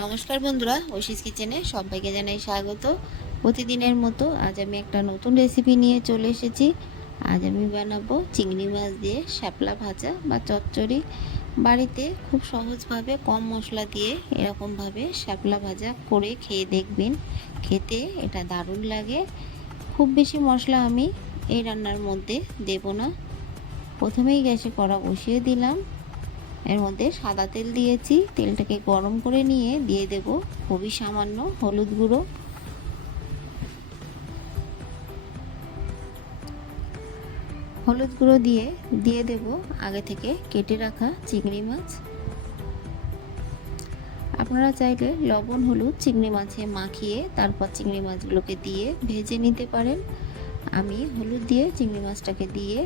নমস্কার বন্ধুরা ঐশিস কিচেনে সবাইকে জানাই স্বাগত। প্রতিদিনের মতো আজ আমি একটা নতুন রেসিপি নিয়ে চলে এসেছি। আজ আমি বানাবো চিংড়ি মাছ দিয়ে শ্যাপলা ভাজা বা চচ্চড়ি। বাড়িতে খুব সহজভাবে কম মশলা দিয়ে এরকমভাবে শ্যাপলা ভাজা করে খেয়ে দেখবেন। খেতে এটা দারুণ লাগে। খুব বেশি মশলা আমি এই রান্নার মধ্যে দেব না। প্রথমেই গ্যাসে কড়া বসিয়ে দিলাম। এর মধ্যে সাদা তেল দিয়েছি। তেলটাকে গরম করে নিয়ে দিয়ে দেব খুবই সামান্য হলুদ গুঁড়ো। হলুদ গুঁড়ো দিয়ে দিয়ে দেব আগে থেকে কেটে রাখা চিংড়ি মাছ। আপনারা চাইলে লবণ, হলুদ, চিংড়ি মাছে মাখিয়ে তারপর চিংড়ি মাছগুলোকে দিয়ে ভেজে নিতে পারেন। আমি হলুদ দিয়ে চিংড়ি মাছটাকে দিয়ে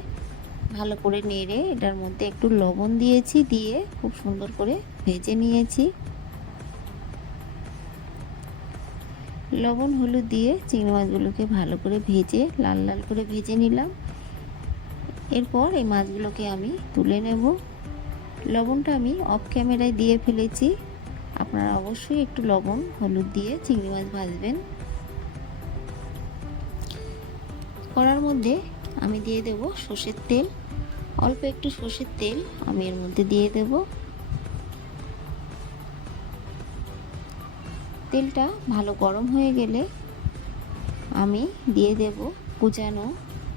ভালো করে নেড়ে এটার মধ্যে একটু লবণ দিয়েছি, দিয়ে খুব সুন্দর করে ভেজে নিয়েছি। লবণ, হলুদ দিয়ে চিংড়ি মাছগুলোকে ভালো করে ভেজে, লাল লাল করে ভেজে নিলাম। এরপর এই মাছগুলোকে আমি তুলে নেব। লবণটা আমি অফ ক্যামেরায় দিয়ে ফেলেছি। আপনারা অবশ্যই একটু লবণ, হলুদ দিয়ে চিংড়ি মাছ ভাজবেন। করার মধ্যে আমি দিয়ে দেব সর্ষের তেল। অল্প একটু সর্ষের তেল আমি এর মধ্যে দিয়ে দেব। তেলটা ভালো গরম হয়ে গেলে আমি দিয়ে দেব কুচানো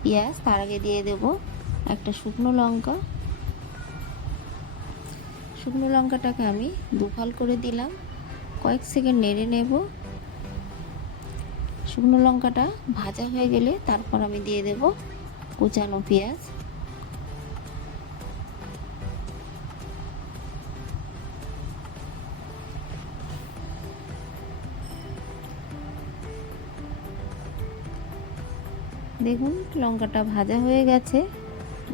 পেঁয়াজ, তার আগে দিয়ে দেব একটা শুকনো লঙ্কা। শুকনো লঙ্কাটাকে আমি দুফাল করে দিলাম, কয়েক সেকেন্ড নেড়ে নেব। শুকনো লঙ্কাটা ভাজা হয়ে গেলে তারপর আমি দিয়ে দেব কুচানো পেঁয়াজ। দেখুন, লঙ্কাটা ভাজা হয়ে গেছে।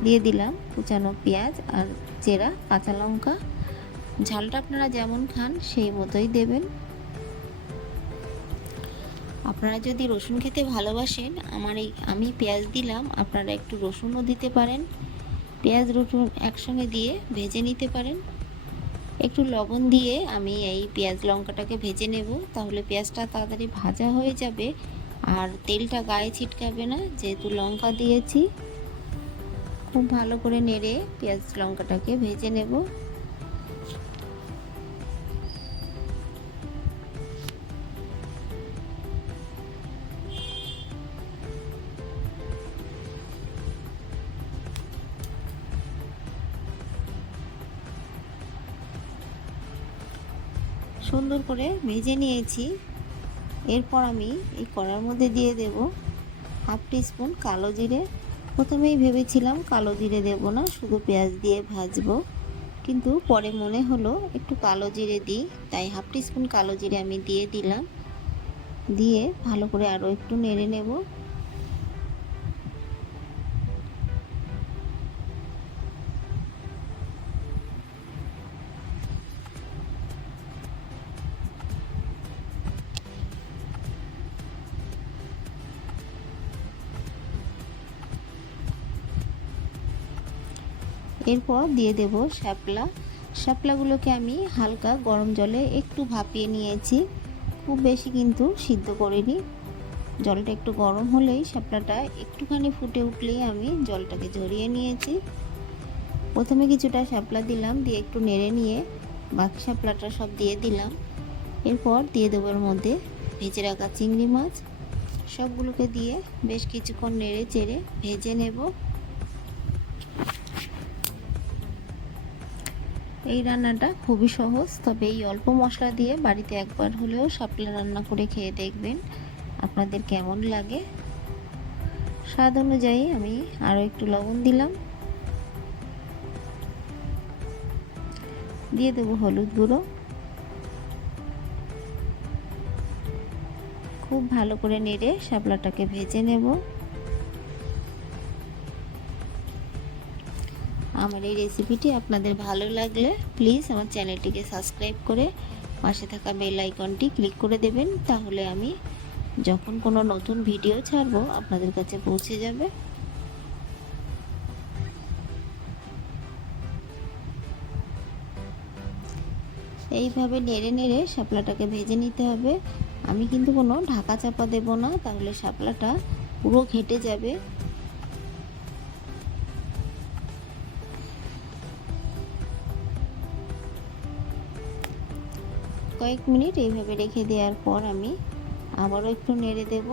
দিয়ে দিলাম কুচানো পেঁয়াজ আর চেরা, কাঁচা লঙ্কা। ঝালটা আপনারা যেমন খান, সেই মতোই দেবেন। আপনারা যদি রসুন খেতে ভালোবাসেন, আমার এই আমি পেঁয়াজ দিলাম, আপনারা একটু রসুনও দিতে পারেন। পেঁয়াজ, রসুন একসঙ্গে দিয়ে ভেজে নিতে পারেন। একটু লবণ দিয়ে আমি এই পেঁয়াজ, লঙ্কাটাকে ভেজে নেব, তাহলে পেঁয়াজটা তাড়াতাড়ি ভাজা হয়ে যাবে। আর তেলটা গায়ে ছিটকাবে না, যেহেতু লঙ্কা দিয়েছি। খুব ভালো করে নেড়ে পেঁয়াজ, লঙ্কাটাকে ভেজে নেব। সুন্দর করে ভেজে নিয়েছি। এরপর আমি এই কড়ার মধ্যে দিয়ে দেব হাফ টিস্পুন কালো জিরে। প্রথমেই ভেবেছিলাম কালো জিরে দেব না, শুধু পেঁয়াজ দিয়ে ভাজবো। কিন্তু পরে মনে হলো একটু কালো জিরে দিই, তাই হাফ টিস্পুন কালো জিরে আমি দিয়ে দিলাম। দিয়ে ভালো করে আরও একটু নেড়ে নেব। এরপর দিয়ে দেব শ্যাপলা। শ্যাপলাগুলোকে আমি হালকা গরম জলে একটু ভাপিয়ে নিয়েছি। খুব বেশি কিন্তু সিদ্ধ করিনি। জলটা একটু গরম হলেই শ্যাপলাটা একটুখানি ফুটে উঠলেই আমি জলটাকে ঝরিয়ে নিয়েছি। প্রথমে কিছুটা শ্যাপলা দিলাম, দিয়ে একটু নেড়ে নিয়ে বাকি শ্যাপলাটা সব দিয়ে দিলাম। এরপর দিয়ে দেবো এর মধ্যে ভেজে রাখা চিংড়ি মাছ। সবগুলোকে দিয়ে বেশ কিছুক্ষণ নেড়ে চেড়ে ভেজে নেব। এই রান্নাটা খুবই সহজ, তবে এই অল্প মশলা দিয়ে বাড়িতে একবার হলেও শাপলা রান্না করে খেয়ে দেখবেন আপনাদের কেমন লাগে। স্বাদ অনুযায়ী আমি আরও একটু লবণ দিলাম। দিয়ে দেবো হলুদ গুঁড়ো। খুব ভালো করে নেড়ে শাপলাটাকে ভেজে নেব। আমার এই রেসিপিটি আপনাদের ভালো লাগলে প্লিজ আমার চ্যানেলটিকে সাবস্ক্রাইব করে পাশে থাকা বেল আইকনটি ক্লিক করে দেবেন, তাহলে আমি যখন কোনো নতুন ভিডিও ছাড়বো আপনাদের কাছে পৌঁছে যাবে। এইভাবে নেড়ে নেড়ে শাপলাটাকে ভেজে নিতে হবে। আমি কিন্তু কোনো ঢাকা চাপা দেব না, তাহলে শাপলাটা পুরো ঘেটে যাবে। কয়েক মিনিট এইভাবে রেখে দেওয়ার পর আমি আবারও একটু নেড়ে দেব।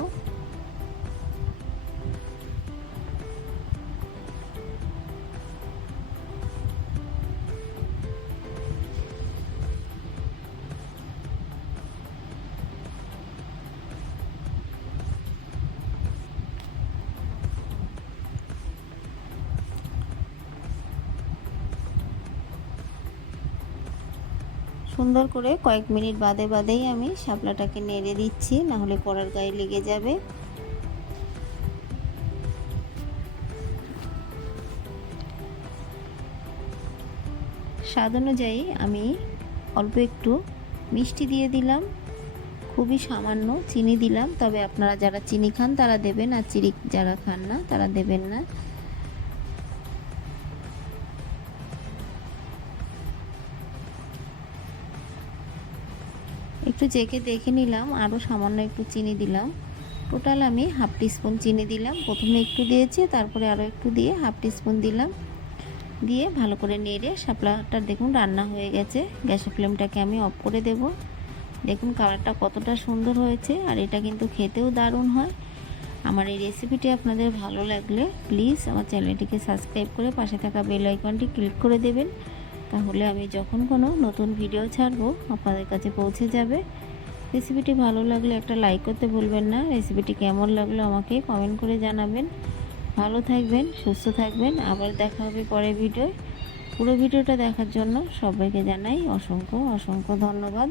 সুন্দর করে কয়েক মিনিট বাদে বাদেই আমি শাপলাটাকে নেড়ে দিচ্ছি, নাহলে কড়ার গায়ে লেগে যাবে। স্বাদ অনুযায়ী আমি অল্প একটু মিষ্টি দিয়ে দিলাম, খুবই সামান্য চিনি দিলাম, তবে আপনারা যারা চিনি খান তারা দেবেন, আর চিনি যারা খান না তারা দেবেন না। একটু চেখে দেখে নিলাম আরও সামান্য একটু চিনি দিলাম। টোটাল আমি হাফ টিস্পুন চিনি দিলাম। প্রথমে একটু দিয়েছি, তারপরে আরও একটু দিয়ে হাফ টিস্পুন দিলাম। দিয়ে ভালো করে নেড়ে শাপলাটা দেখুন রান্না হয়ে গেছে। গ্যাসের ফ্লেমটাকে আমি অফ করে দেব। দেখুন কালারটা কতটা সুন্দর হয়েছে, আর এটা কিন্তু খেতেও দারুণ হয়। আমার এই রেসিপিটি আপনাদের ভালো লাগলে প্লিজ আমার চ্যানেলটিকে সাবস্ক্রাইব করে পাশে থাকা বেল আইকনটি ক্লিক করে দেবেন। তাহলে আমি যখন কোনো নতুন ভিডিও ছাড়বো, আপনাদের কাছে পৌঁছে যাবে। রেসিপিটি ভালো লাগলে একটা লাইক করতে ভুলবেন না। রেসিপিটি কেমন লাগল আমাকে কমেন্ট করে জানাবেন। ভালো থাকবেন, সুস্থ থাকবেন। আবার দেখা হবে পরের ভিডিও পুরো ভিডিওটা দেখার জন্য সবাইকে জানাই অসংখ্য অসংখ্য ধন্যবাদ।